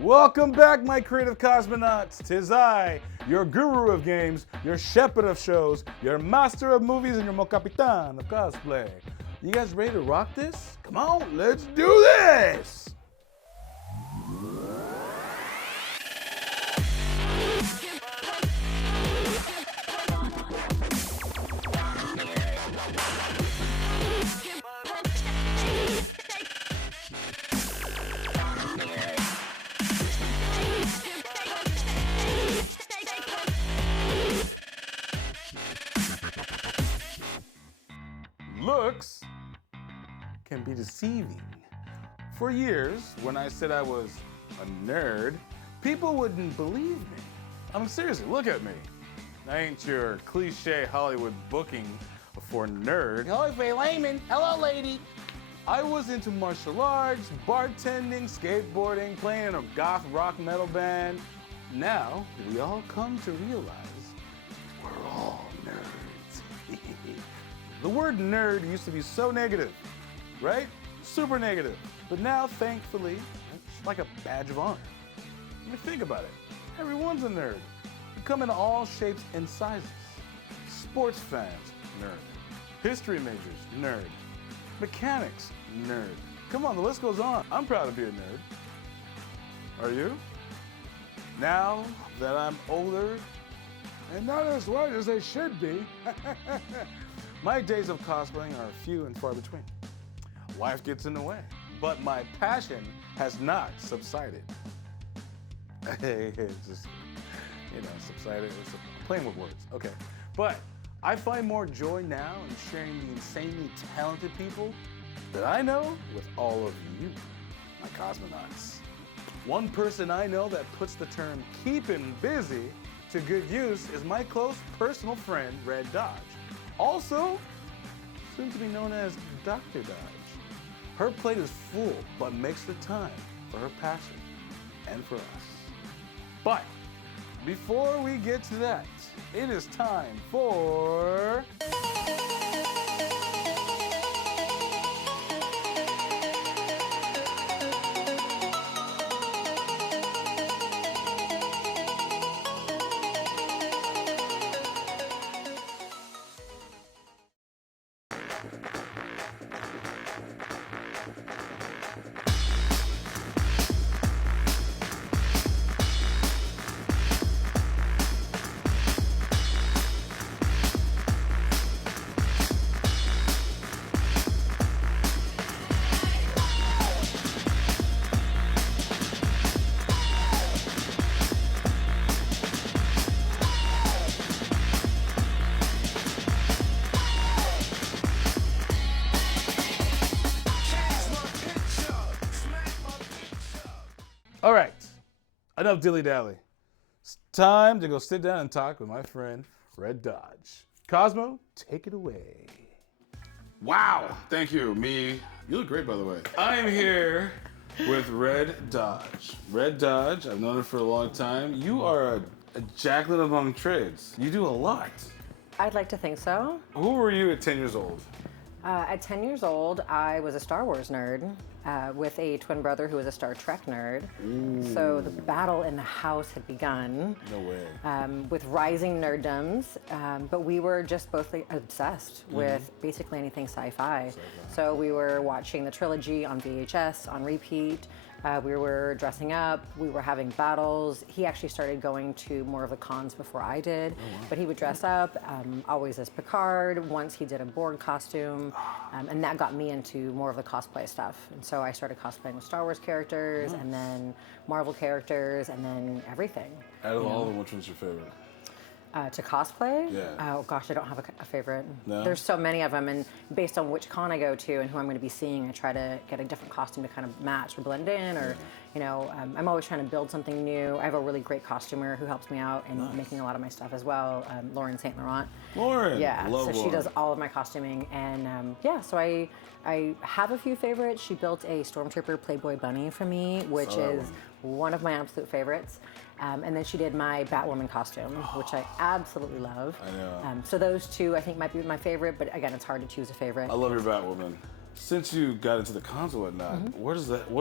Welcome back, my creative cosmonauts. 'Tis I, your guru of games, your shepherd of shows, your master of movies, and your mo capitan of cosplay. You guys ready to rock this? Come on, let's do this! Looks can be deceiving. For years, when I said I was a nerd, people wouldn't believe me. I mean, seriously, look at me. I ain't your cliche Hollywood booking for nerd. Hello, Faye Layman. Hello, lady. I was into martial arts, bartending, skateboarding, playing in a goth rock metal band. Now, we all come to realize we're all nerds. The word nerd used to be so negative, right? Super negative. But now, thankfully, it's like a badge of honor. I mean, think about it. Everyone's a nerd. We come in all shapes and sizes. Sports fans, nerd. History majors, nerd. Mechanics, nerd. Come on, the list goes on. I'm proud to be a nerd. Are you? Now that I'm older and not as white as they should be, my days of cosplaying are few and far between. Life gets in the way, but my passion has not subsided. It's just, subsided. It's playing with words. Okay. But I find more joy now in sharing the insanely talented people that I know with all of you, my cosmonauts. One person I know that puts the term keeping busy to good use is my close personal friend, Red Dodge. Also, soon to be known as Dr. Dodge. Her plate is full, but makes the time for her passion and for us. But before we get to that, it is time for... All right, enough dilly-dally. It's time to go sit down and talk with my friend, Red Dodge. Cosmo, take it away. Wow, thank you, me. You look great, by the way. I am here with Red Dodge. Red Dodge, I've known her for a long time. You are a Jacqueline among trades. You do a lot. I'd like to think so. Who were you at 10 years old? At 10 years old, I was a Star Wars nerd with a twin brother who was a Star Trek nerd. Ooh. So the battle in the house had begun. No way. With rising nerddoms, but we were just both obsessed with basically anything sci-fi. So we were watching the trilogy on VHS, on repeat. We were dressing up, we were having battles. He actually started going to more of the cons before I did, but he would dress up, always as Picard. Once he did a Borg costume, and that got me into more of the cosplay stuff. And so I started cosplaying with Star Wars characters, and then Marvel characters, and then everything. Out of all of them, which one's your favorite? To cosplay? Yeah. Oh gosh, I don't have a favorite. No? There's so many of them, and based on which con I go to and who I'm going to be seeing, I try to get a different costume to kind of match or blend in, or I'm always trying to build something new. I have a really great costumer who helps me out in making a lot of my stuff as well, Lauren St. Laurent. Lauren, yeah, love so Lauren. she does all of my costuming, and so I have a few favorites. She built a Stormtrooper Playboy bunny for me, which is one of my absolute favorites. And then she did my Batwoman costume, which I absolutely love. I know. So those two I think might be my favorite, but again, it's hard to choose a favorite. I love your Batwoman. since you got into the cons and whatnot, where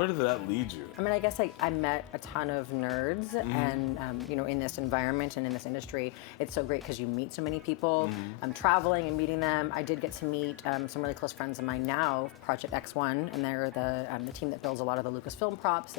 did that lead you? I mean, I guess I met a ton of nerds, and you know, in this environment and in this industry, it's so great because you meet so many people. I'm traveling and meeting them. I did get to meet some really close friends of mine now, Project X1, and they're the team that builds a lot of the Lucasfilm props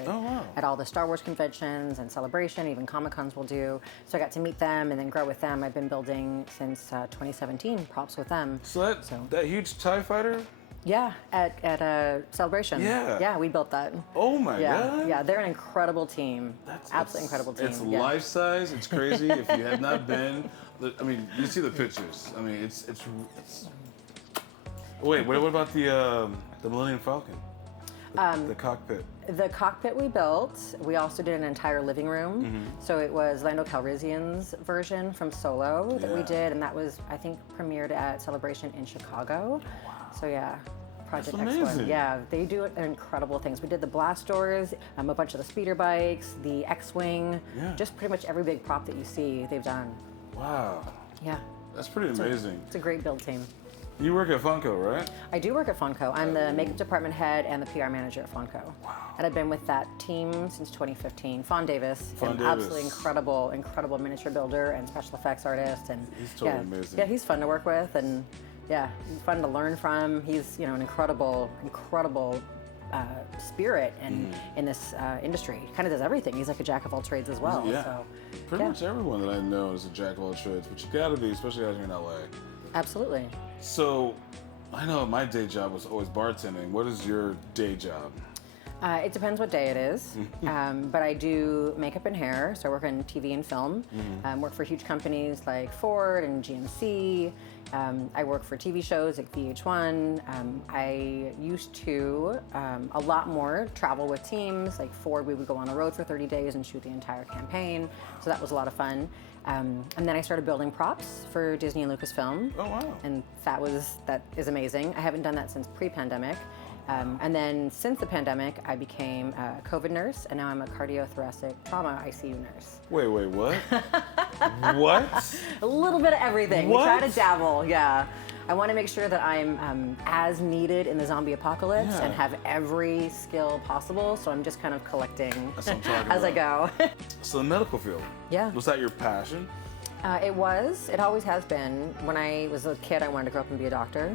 at all the Star Wars conventions and Celebration, even Comic Cons will do. So I got to meet them and then grow with them. I've been building since 2017 props with them. So that huge TIE fighter. Yeah, at Celebration. Yeah, we built that. Oh my God. Yeah, they're an incredible team. Absolutely incredible team. It's life size. It's crazy. If you have not been, I mean, you see the pictures. I mean, it's. Wait, what about the Millennium Falcon? The cockpit. The cockpit we built. We also did an entire living room. So it was Lando Calrissian's version from Solo that we did, and that was, I think, premiered at Celebration in Chicago. So yeah, Project X1. Yeah, they do incredible things. We did the blast doors, a bunch of the speeder bikes, the X-wing, just pretty much every big prop that you see, they've done. Wow. Yeah. That's pretty amazing. It's a great build team. You work at Funko, right? I do work at Funko. I'm the makeup department head and the PR manager at Funko. Wow. And I've been with that team since 2015. Fawn Davis, absolutely incredible miniature builder and special effects artist. And he's totally amazing. Yeah, he's fun to work with, and yeah, he's fun to learn from. He's an incredible spirit in this industry. He kind of does everything. He's like a jack of all trades as well. Yeah. So, pretty much everyone that I know is a jack of all trades, but you gotta be, especially out here in LA. Absolutely. So, I know my day job was always bartending. What is your day job? It depends what day it is, but I do makeup and hair, so I work in TV and film. Work for huge companies like Ford and GMC. I work for TV shows like VH1. I used to a lot more travel with teams. Like Ford, we would go on the road for 30 days and shoot the entire campaign, so that was a lot of fun. And then I started building props for Disney and Lucasfilm. Oh wow! And that is amazing. I haven't done that since pre-pandemic. And then since the pandemic, I became a COVID nurse, and now I'm a cardiothoracic trauma ICU nurse. Wait, what? What? A little bit of everything. What? We try to dabble, yeah. I want to make sure that I'm as needed in the zombie apocalypse and have every skill possible, so I'm just kind of collecting as I go. So the medical field, was that your passion? It always has been. When I was a kid, I wanted to grow up and be a doctor.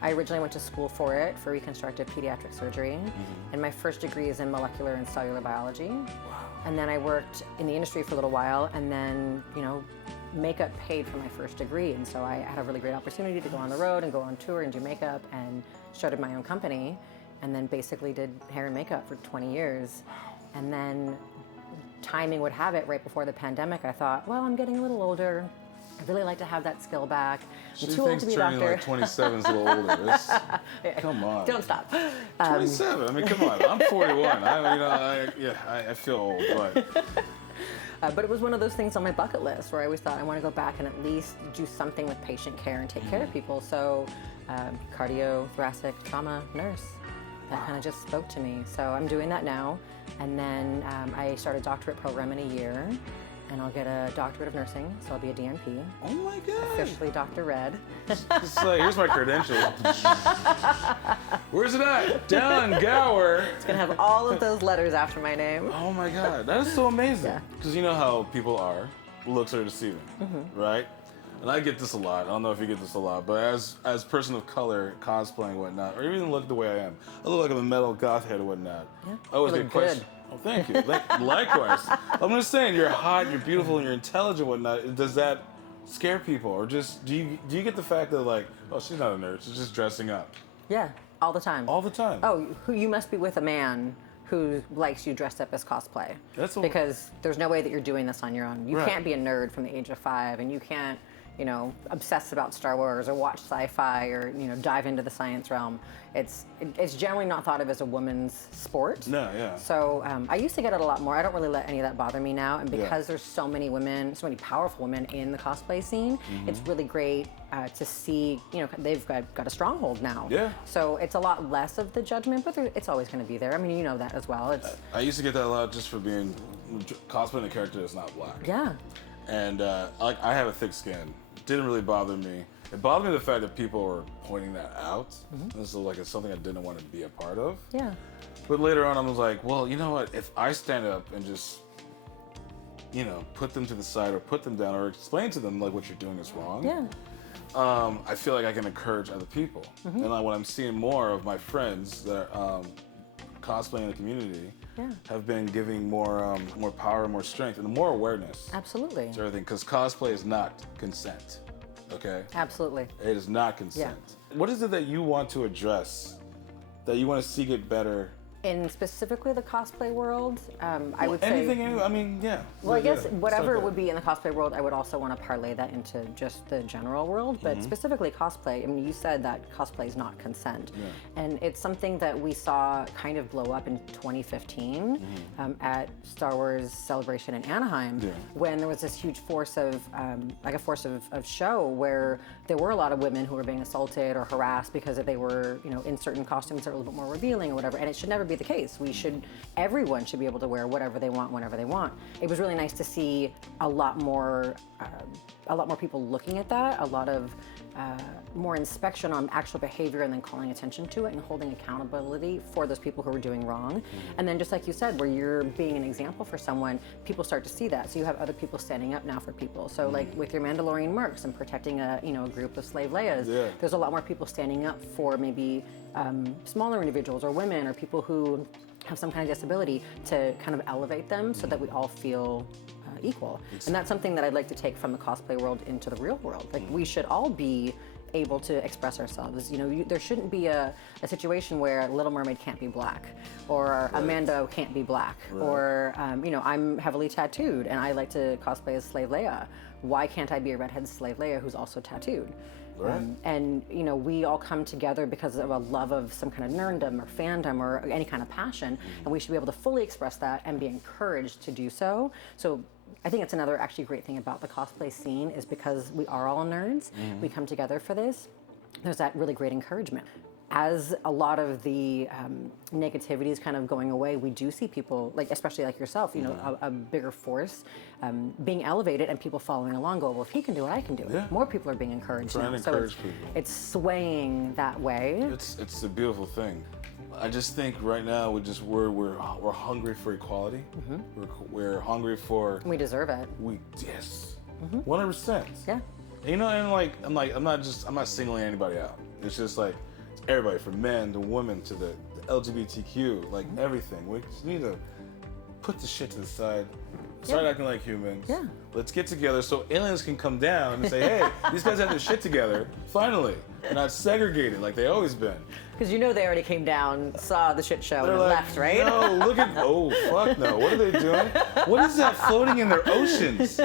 I originally went to school for reconstructive pediatric surgery, and my first degree is in molecular and cellular biology. Wow. And then I worked in the industry for a little while, and then, makeup paid for my first degree, and so I had a really great opportunity to go on the road and go on tour and do makeup, and started my own company, and then basically did hair and makeup for 20 years. And then timing would have it, right before the pandemic, I thought, well, I'm getting a little older. I'd really like to have that skill back. I'm too old to be a doctor. Like 27 is a little older. Come on. Don't stop. 27. I mean, come on. I'm 41. I feel old, but. But it was one of those things on my bucket list where I always thought I want to go back and at least do something with patient care and take care of people. So, cardiothoracic trauma nurse. That kind of just spoke to me. So I'm doing that now. And then I start a doctorate program in a year, and I'll get a doctorate of nursing, so I'll be a DNP. Oh my God. Officially Dr. Red. It's like, here's my credential. Where's it at? Down Gower. It's gonna have all of those letters after my name. Oh my God, that is so amazing. Because you know how people are, looks are deceiving, right? And I get this a lot. I don't know if you get this a lot, but as a person of color, cosplaying and whatnot, or even look the way I am, I look like I'm a metal goth head and whatnot. Yeah, I always get questioned. Oh, thank you. Likewise. I'm just saying, you're hot, you're beautiful, and you're intelligent and whatnot. Does that scare people? Or just, do you get the fact that, like, oh, she's not a nerd, she's just dressing up? Yeah, all the time. All the time. Oh, you must be with a man who likes you dressed up as cosplay. Because there's no way that you're doing this on your own. You can't be a nerd from the age of 5, and you can't, obsess about Star Wars or watch sci-fi or, dive into the science realm. It's generally not thought of as a woman's sport. No, yeah. So I used to get it a lot more. I don't really let any of that bother me now. And because there's so many women, so many powerful women in the cosplay scene, it's really great to see, they've got a stronghold now. Yeah. So it's a lot less of the judgment, but it's always going to be there. I mean, you know that as well. I used to get that a lot just for being cosplaying a character that's not black. Yeah. And I have a thick skin. Didn't really bother me. It bothered me the fact that people were pointing that out. This is like it's something I didn't want to be a part of. Yeah. But later on, I was like, well, you know what? If I stand up and just, you know, put them to the side or put them down or explain to them like what you're doing is wrong. Yeah. I feel like I can encourage other people. And like when I'm seeing more of my friends that are cosplaying in the community have been giving more power, more strength, and more awareness. Absolutely. To everything, because cosplay is not consent. Okay? Absolutely. It is not consent. What is it that you want to address, that you want to see get better? In specifically the cosplay world, I would anything, say... I mean, yeah. Well, I guess whatever would be in the cosplay world, I would also want to parlay that into just the general world, but specifically cosplay. I mean, you said that cosplay is not consent. And it's something that we saw kind of blow up in 2015 at Star Wars Celebration in Anaheim, when there was this huge force of, of show where there were a lot of women who were being assaulted or harassed because they were, you know, in certain costumes that were a little bit more revealing or whatever, and it should never be the case. Everyone should be able to wear whatever they want, whenever they want. It was really nice to see a lot more people looking at that, a lot of more inspection on actual behavior and then calling attention to it and holding accountability for those people who are doing wrong. And then just like you said, where you're being an example for someone, people start to see that. So you have other people standing up now for people. So like with your Mandalorian mercs and protecting a group of slave Leias, there's a lot more people standing up for maybe smaller individuals or women or people who have some kind of disability to kind of elevate them so that we all feel equal. And that's something that I'd like to take from the cosplay world into the real world. Like we should all be able to express ourselves. You know, there shouldn't be a situation where Little Mermaid can't be black, or Amanda can't be black, or you know, I'm heavily tattooed and I like to cosplay as Slave Leia. Why can't I be a redhead Slave Leia who's also tattooed? And you know, we all come together because of a love of some kind of nerddom or fandom or any kind of passion, and we should be able to fully express that and be encouraged to do so. So I think it's another actually great thing about the cosplay scene is because we are all nerds, we come together for this, there's that really great encouragement. As a lot of the negativity is kind of going away, we do see people, like especially like yourself, you know, a bigger force being elevated and people following along go, well, if he can do it, I can do it. More people are being encouraged now. So it's swaying that way. It's a beautiful thing. I just think right now we're hungry for equality. We're hungry for. We deserve it. 100%. Yeah. You know, and I'm not singling anybody out. It's just like it's everybody, from men to women to the LGBTQ, like everything. We just need to put the shit to the side. Start acting like humans. Yeah. Let's get together so aliens can come down and say, hey, these guys have their shit together. Finally. They're not segregated like they always been. Because you know they already came down, saw the shit show, and left, right? No, look at, oh, fuck no. What are they doing? What is that floating in their oceans?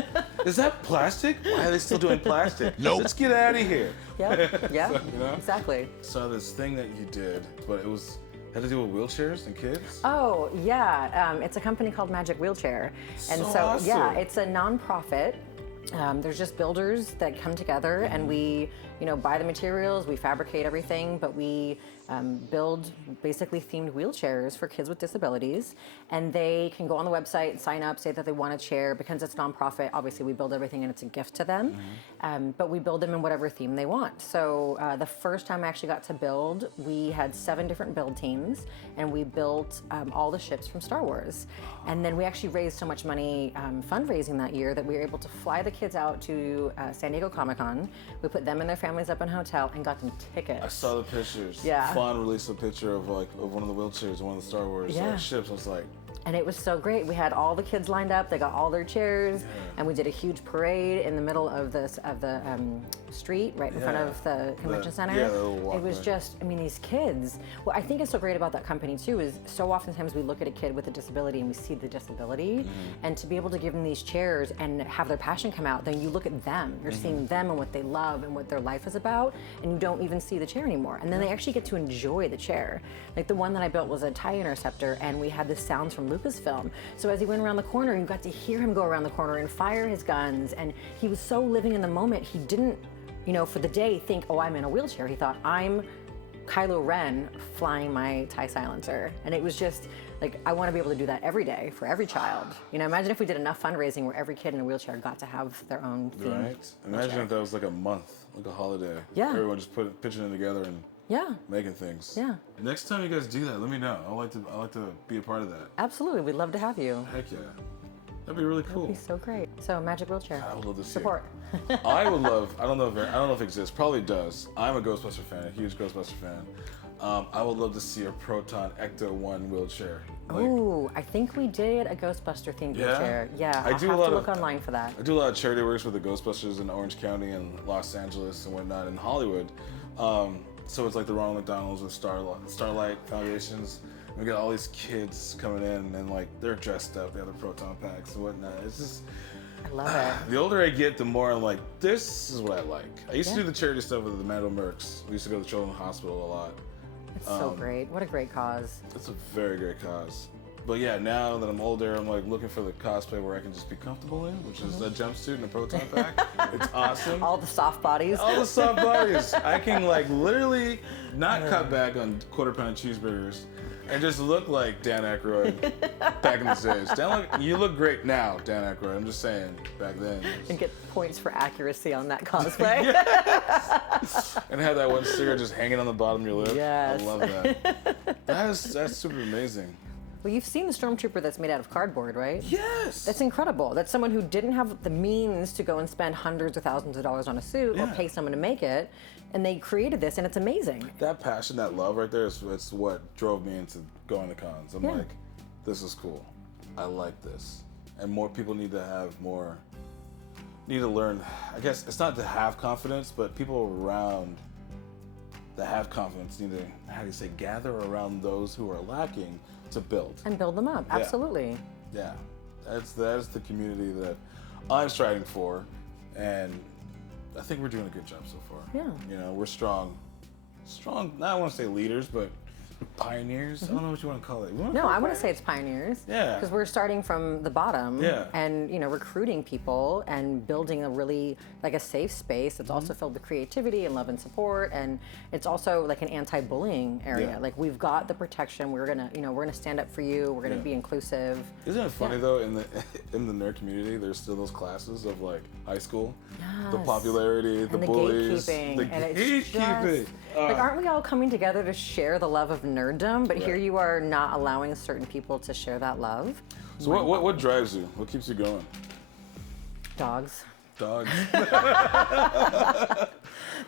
Is that plastic? Why are they still doing plastic? Nope. Let's get out of here. Yeah, yeah, So, you know? Exactly. Saw this thing that you did, but it had to do with wheelchairs and kids? Oh, yeah. It's a company called Magic Wheelchair. And so awesome. yeah, it's a nonprofit. There's just builders that come together and we, you know, buy the materials, we fabricate everything, but we build basically themed wheelchairs for kids with disabilities. And they can go on the website, sign up, say that they want a chair. Because it's nonprofit, obviously we build everything and it's a gift to them. But we build them in whatever theme they want. So the first time I actually got to build, we had 7 different build teams and we built all the ships from Star Wars. And then we actually raised so much money fundraising that year that we were able to fly the kids out to San Diego Comic-Con. We put them and their families up in a hotel and got them tickets. I saw the pictures. Yeah. Fawn released a picture of one of the wheelchairs, one of the Star Wars ships. I was like, and it was so great. We had all the kids lined up. They got all their chairs, and we did a huge parade in the middle of the street, right in front of the convention center. Yeah, the little walkway. It was just, I mean, these kids. What I think is so great about that company too is so oftentimes we look at a kid with a disability and we see the disability, and to be able to give them these chairs and have their passion come out, then you look at them. You're seeing them and what they love and what their life is about, and you don't even see the chair anymore. And then they actually get to enjoy the chair. Like the one that I built was a TIE interceptor, and we had the sounds from Lucasfilm. So as he went around the corner, you got to hear him go around the corner and fire his guns, and he was so living in the moment. He didn't, you know, for the day think, oh, I'm in a wheelchair. He thought, I'm Kylo Ren flying my TIE silencer. And it was just like, I want to be able to do that every day for every child. You know, imagine if we did enough fundraising where every kid in a wheelchair got to have their own themed Right. Imagine if that was like a month, like a holiday. Yeah. Everyone just pitching in together and making things. Yeah. Next time you guys do that, let me know. I like to be a part of that. Absolutely. We'd love to have you. Heck yeah. That'd be really cool. That'd be so great. So Magic Wheelchair. I would love to see Support. I would love. I don't know if it exists. Probably does. I'm a Ghostbuster fan. A huge Ghostbuster fan. I would love to see a Proton Ecto 1 wheelchair. Ooh, I think we did a Ghostbuster themed wheelchair. Yeah, I'll have to look online for that. I do a lot of charity works with the Ghostbusters in Orange County and Los Angeles and whatnot in Hollywood. So it's like the Ronald McDonald's with Starlight Foundations. We got all these kids coming in and like they're dressed up. They have the Proton packs and whatnot. It's just. I love it. The older I get, the more I'm like, this is what I like. I used to do the charity stuff with the Mando Mercs. We used to go to the Children's Hospital a lot. It's so great. What a great cause. It's a very great cause. But yeah, now that I'm older, I'm like looking for the cosplay where I can just be comfortable in, which is a jumpsuit and a Proton pack. It's awesome. All the soft bodies. All the soft bodies. I can like literally not cut back on quarter-pound cheeseburgers and just look like Dan Aykroyd back in the days. You look great now, Dan Aykroyd. I'm just saying, back then. And get points for accuracy on that cosplay. And have that one cigarette just hanging on the bottom of your lip. Yes. I love that. That's super amazing. Well, you've seen the Stormtrooper that's made out of cardboard, right? Yes. That's incredible. That's someone who didn't have the means to go and spend hundreds of thousands of dollars on a suit or pay someone to make it, and they created this, and it's amazing. That passion, that love right there is what drove me into going to cons. I'm like, this is cool. I like this. And more people need to learn, I guess it's not to have confidence, but people around that have confidence need to, gather around those who are lacking to build. And build them up, absolutely. Yeah, that's the community that I'm striving for, and I think we're doing a good job so far. Yeah. You know, we're strong, not I want to say leaders, but pioneers. I don't know what you want to call it. I want to say it's pioneers. Yeah. Because we're starting from the bottom. Yeah. And recruiting people and building a really a safe space that's also filled with creativity and love and support, and it's also like an anti-bullying area. Yeah. Like we've got the protection. We're gonna stand up for you. We're gonna be inclusive. Isn't it funny though? In the nerd community, there's still those classes of like high school, the popularity, the bullies, gatekeeping, the and it's gatekeeping. Like, aren't we all coming together to share the love of nerddom? But here you are not allowing certain people to share that love. So what drives you? What keeps you going? Dogs. Dogs.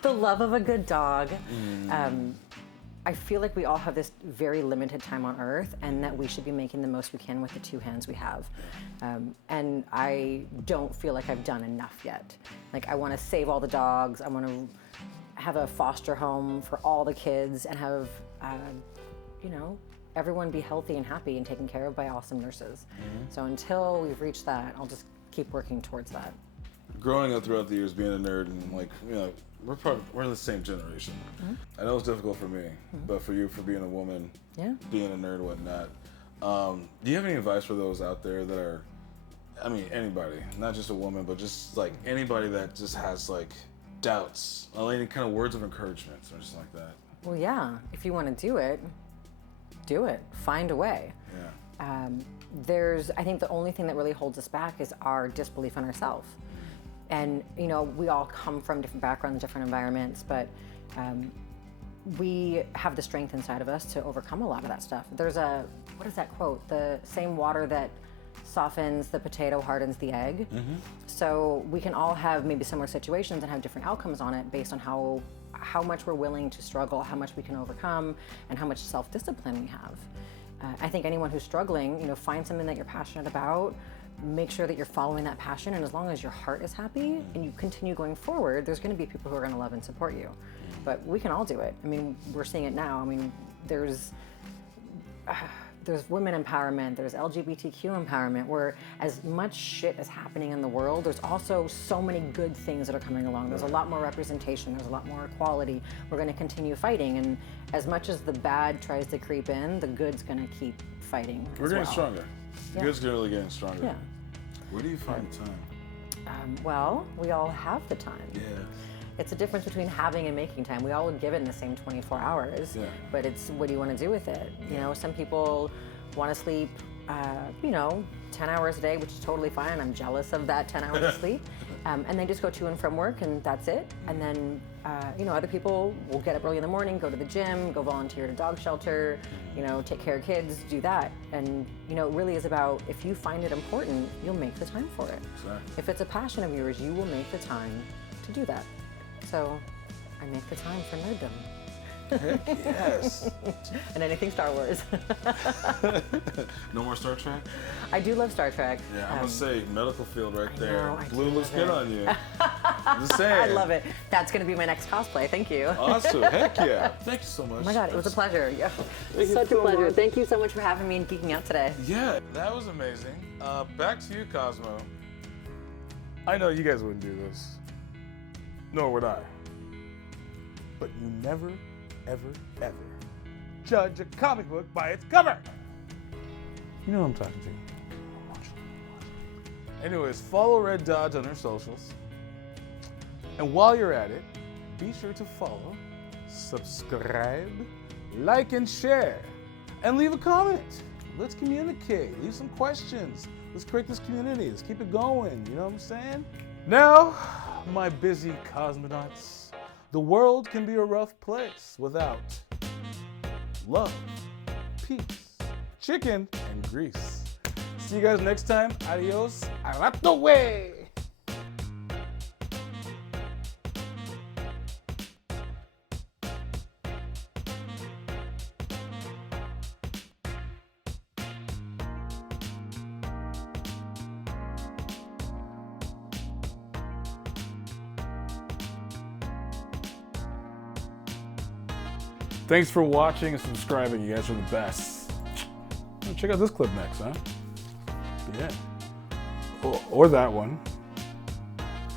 The love of a good dog. I feel like we all have this very limited time on Earth, and that we should be making the most we can with the two hands we have. And I don't feel like I've done enough yet. Like, I want to save all the dogs. I want to have a foster home for all the kids and have, everyone be healthy and happy and taken care of by awesome nurses. So until we've reached that, I'll just keep working towards that. Growing up throughout the years, being a nerd, and we're the same generation. I know it's difficult for me, but for you, for being a woman, being a nerd, whatnot. Do you have any advice for those out there that are, anybody, not just a woman, but just like anybody that just has like doubts, or any kind of words of encouragement or just like that? Well, yeah, if you want to do it, find a way. I think the only thing that really holds us back is our disbelief in ourselves. And, we all come from different backgrounds, different environments, but we have the strength inside of us to overcome a lot of that stuff. There's what is that quote? The same water that softens the potato hardens the egg. So we can all have maybe similar situations and have different outcomes on it based on how much we're willing to struggle, how much we can overcome, and how much self-discipline we have. I think anyone who's struggling, find something that you're passionate about, make sure that you're following that passion, and as long as your heart is happy and you continue going forward, there's going to be people who are going to love and support you. But we can all do it. We're seeing it now. There's women empowerment, there's LGBTQ empowerment, where as much shit is happening in the world, there's also so many good things that are coming along. There's a lot more representation, there's a lot more equality. We're going to continue fighting, and as much as the bad tries to creep in, the good's going to keep fighting. We're getting stronger. Yeah. Good's really getting stronger. Yeah. Where do you find the time? Well, we all have the time. Yeah. It's a difference between having and making time. We all are given the same 24 hours, but it's what do you want to do with it? Some people want to sleep, 10 hours a day, which is totally fine. I'm jealous of that 10 hours of sleep. And they just go to and from work, and that's it. And then, other people will get up early in the morning, go to the gym, go volunteer at a dog shelter, take care of kids, do that. And, it really is about, if you find it important, you'll make the time for it. Exactly. If it's a passion of yours, you will make the time to do that. So I make the time for nerddom. Heck yes. And anything Star Wars. No more Star Trek? I do love Star Trek. Yeah, I'm gonna say medical field right there. I Blue do looks love good it. on you. I'm just saying. I love it. That's going to be my next cosplay. Thank you. Awesome. Heck yeah. Thank you so much. Oh my God, it was a pleasure. Yeah. Thank you Such a so pleasure. much. Thank you so much for having me and geeking out today. Yeah, that was amazing. Back to you, Cosmo. I know you guys wouldn't do this. Nor would I. But you never, ever, ever judge a comic book by its cover. You know who I'm talking to. Anyways, follow Red Dodge on her socials. And while you're at it, be sure to follow, subscribe, like, and share. And leave a comment. Let's communicate. Leave some questions. Let's create this community. Let's keep it going. You know what I'm saying? Now, my busy cosmonauts, the world can be a rough place without love, peace, chicken, and grease. See you guys next time. Adios. Arato way. Thanks for watching and subscribing. You guys are the best. Check out this clip next, huh? Yeah. Or that one.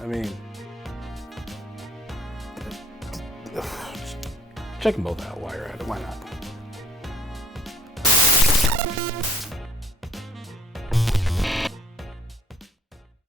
I mean, check them both out while you're at it. Why not?